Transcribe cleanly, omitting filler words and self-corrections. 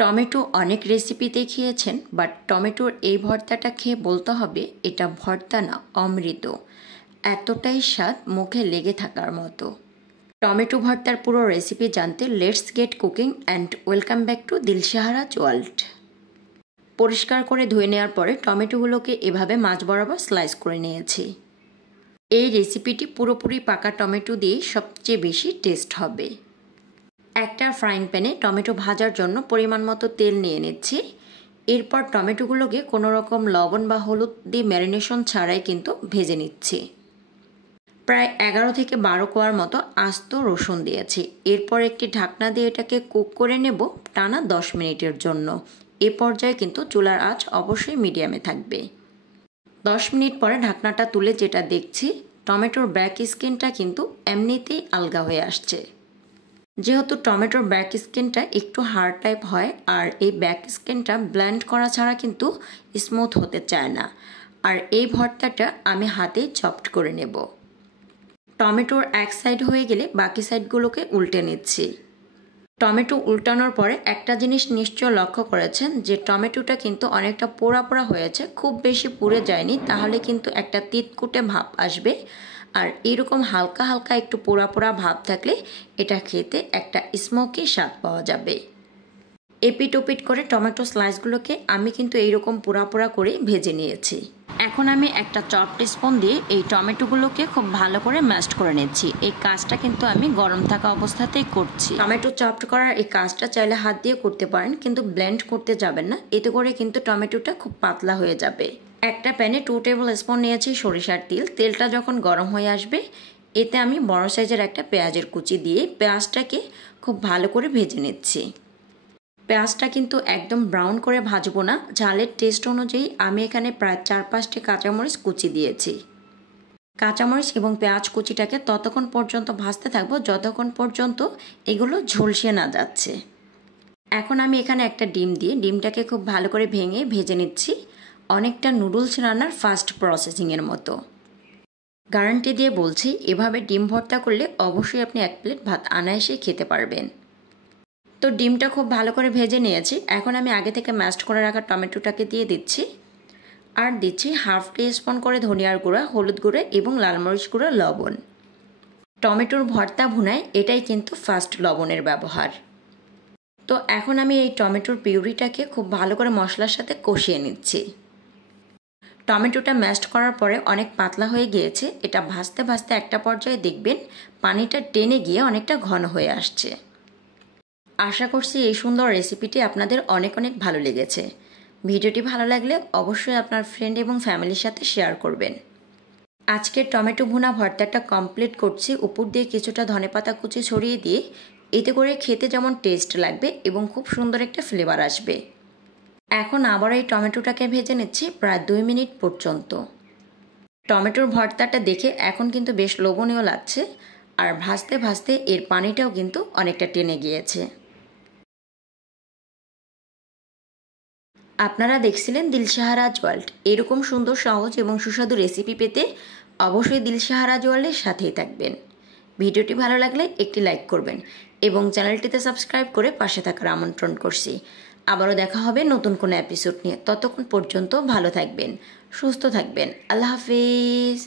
Tomato অনেক রেসিপিতে খেয়েছেন, বাট টমেটোর এই ভর্তাটা খেয়ে বলতে হবে এটা ভর্তা না, অমৃত। এতটাই স্বাদ, মুখে লেগে থাকার মতো। টমেটো ভর্তার পুরো রেসিপি জানতে let's get cooking and welcome back to Dilshahara's world. পরিষ্কার করে ধুয়ে নেওয়ার পরে টমেটোগুলোকে এভাবে মাঝ বরাবর স্লাইস করে নিয়েছি। এই রেসিপিটি পুরোপুরি পাকা টমেটো দিয়ে সবচেয়ে বেশি টেস্ট হবে। একটা ফ্রাইং প্যানে টমেটো ভাজার জন্য পরিমাণ মতো তেল নিয়ে নিচ্ছি। এরপর টমেটোগুলোকে কোনো রকম লবণ বা হলুদ দিয়ে ম্যারিনেশন ছাড়াই কিন্তু ভেজে নিচ্ছি। প্রায় 11 থেকে 12 কোয়ার মতো আস্ত রসুন দিয়েছি। এরপর একটি ঢাকনা দিয়ে এটাকে কুক করে নেব টানা 10 মিনিটের জন্য। এ পর্যায়ে কিন্তু চুলার আঁচ অবশ্যই মিডিয়ামে থাকবে। 10 মিনিট পরে ঢাকনাটা তুলে যেটা দেখছি, টমেটোর ব্যাক স্কিনটা কিন্তু এমনিতেই আলগা হয়ে আসছে। যেহেতু টমেটোর ব্যাক স্কিনটা একটু হার্ড টাইপ হয়, আর এই ব্যাক স্কিনটা ব্লেন্ড করা ছাড়া কিন্তু স্মুথ হতে চায় না। আর এই ভর্তাটা আমি হাতেই চপড করে নেব। টমেটোর এক সাইড হয়ে গেলে বাকি সাইডগুলোকে উল্টে নিচ্ছি। টমেটো উল্টানোর পরে একটা জিনিস নিশ্চয় লক্ষ্য করেছেন যে টমেটোটা কিন্তু অনেকটা পোড়া পোড়া হয়েছে, খুব বেশি পুড়ে যায়নি, তাহলে কিন্তু একটা তিতকুটে ভাব আসবে। আর এরকম হালকা হালকা একটু পোড়া পোড়া ভাব থাকলে এটা খেতে একটা স্মোকি স্বাদ পাওয়া যাবে। এপিট ওপিট করে টমেটো স্লাইসগুলোকে আমি কিন্তু এইরকম পোড়া পোড়া করে ভেজে নিয়েছি। এখন আমি একটা চপড স্পুন দিয়ে এই টমেটোগুলোকে খুব ভালো করে ম্যাশড করে নিচ্ছি। এই কাজটা কিন্তু আমি গরম থাকা অবস্থাতেই করছি। টমেটো চপড করার এই কাজটা চাইলে হাত দিয়ে করতে পারেন, কিন্তু ব্লেন্ড করতে যাবেন না, এতে করে কিন্তু টমেটোটা খুব পাতলা হয়ে যাবে। একটা প্যানে 2 টেবিল স্পুন নিয়েছি সরিষার তেল। তেলটা যখন গরম হয়ে আসবে, এতে আমি বড় সাইজের একটা পেঁয়াজের কুচি দিয়ে পেঁয়াজটাকে খুব ভালো করে ভেজে নিচ্ছি। পেঁয়াজটা কিন্তু একদম ব্রাউন করে ভাজবো না, ঝালের টেস্ট অনুযায়ী আমি এখানে প্রায় 4-5টি কাঁচামরিচ কুচি দিয়েছি। কাঁচামরিচ এবং পেঁয়াজ কুচিটাকে ততক্ষণ পর্যন্ত ভাজতে থাকবো যতক্ষণ পর্যন্ত এগুলো ঝলসে না যাচ্ছে। এখন আমি এখানে একটা ডিম দিয়ে ডিমটাকে খুব ভালো করে ভেঙে ভেজে নিচ্ছি, অনেকটা নুডলস রান্নার ফাস্ট প্রসেসিংয়ের মতো। গ্যারান্টি দিয়ে বলছি, এভাবে ডিম ভর্তা করলে অবশ্যই আপনি 1 প্লেট ভাত অনায়াসে খেতে পারবেন। তো ডিমটা খুব ভালো করে ভেজে নিয়েছি। এখন আমি আগে থেকে ম্যাশড করে রাখা টমেটোটাকে দিয়ে দিচ্ছি, আর দিচ্ছি হাফ টিস্পুন করে ধনিয়ার গুঁড়া, হলুদ গুঁড়া এবং লাল মরিচ গুঁড়া, লবণ। টমেটোর ভর্তা ভুনায় এটাই কিন্তু ফার্স্ট লবণের ব্যবহার। তো এখন আমি এই টমেটোর পিউরিটাকে খুব ভালো করে মশলার সাথে কষিয়ে নিচ্ছি। টমেটোটা ম্যাশড করার পরে অনেক পাতলা হয়ে গিয়েছে। এটা ভাজতে ভাজতে একটা পর্যায়ে দেখবেন পানিটা টেনে গিয়ে অনেকটা ঘন হয়ে আসছে। আশা করছি এই সুন্দর রেসিপিটি আপনাদের অনেক অনেক ভালো লেগেছে। ভিডিওটি ভালো লাগলে অবশ্যই আপনার ফ্রেন্ড এবং ফ্যামিলির সাথে শেয়ার করবেন। আজকের টমেটো ভুনা ভর্তাটা কমপ্লিট করছি উপর দিয়ে কিছুটা ধনেপাতা কুচি ছড়িয়ে দিয়ে। এতে করে খেতে যেমন টেস্ট লাগবে এবং খুব সুন্দর একটা ফ্লেভার আসবে। এখন আবার এই টমেটোটাকে ভেজে নিচ্ছি প্রায় 2 মিনিট পর্যন্ত। টমেটোর ভর্তাটা দেখে এখন কিন্তু বেশ লোভনীয় লাগছে, আর ভাজতে ভাজতে এর পানিটাও কিন্তু অনেকটা টেনে গিয়েছে। আপনারা দেখছিলেন দিলশাহারাজ ওয়ার্ল্ড। এরকম সুন্দর, সহজ এবং সুস্বাদু রেসিপি পেতে অবশ্যই দিলশাহারাজ ওয়ার্ল্ডের সাথেই থাকবেন। ভিডিওটি ভালো লাগলে একটি লাইক করবেন এবং চ্যানেলটিতে সাবস্ক্রাইব করে পাশে থাকার আমন্ত্রণ করছি। আবারও দেখা হবে নতুন কোনো এপিসোড নিয়ে। ততক্ষণ পর্যন্ত ভালো থাকবেন, সুস্থ থাকবেন। আল্লাহ হাফিজ।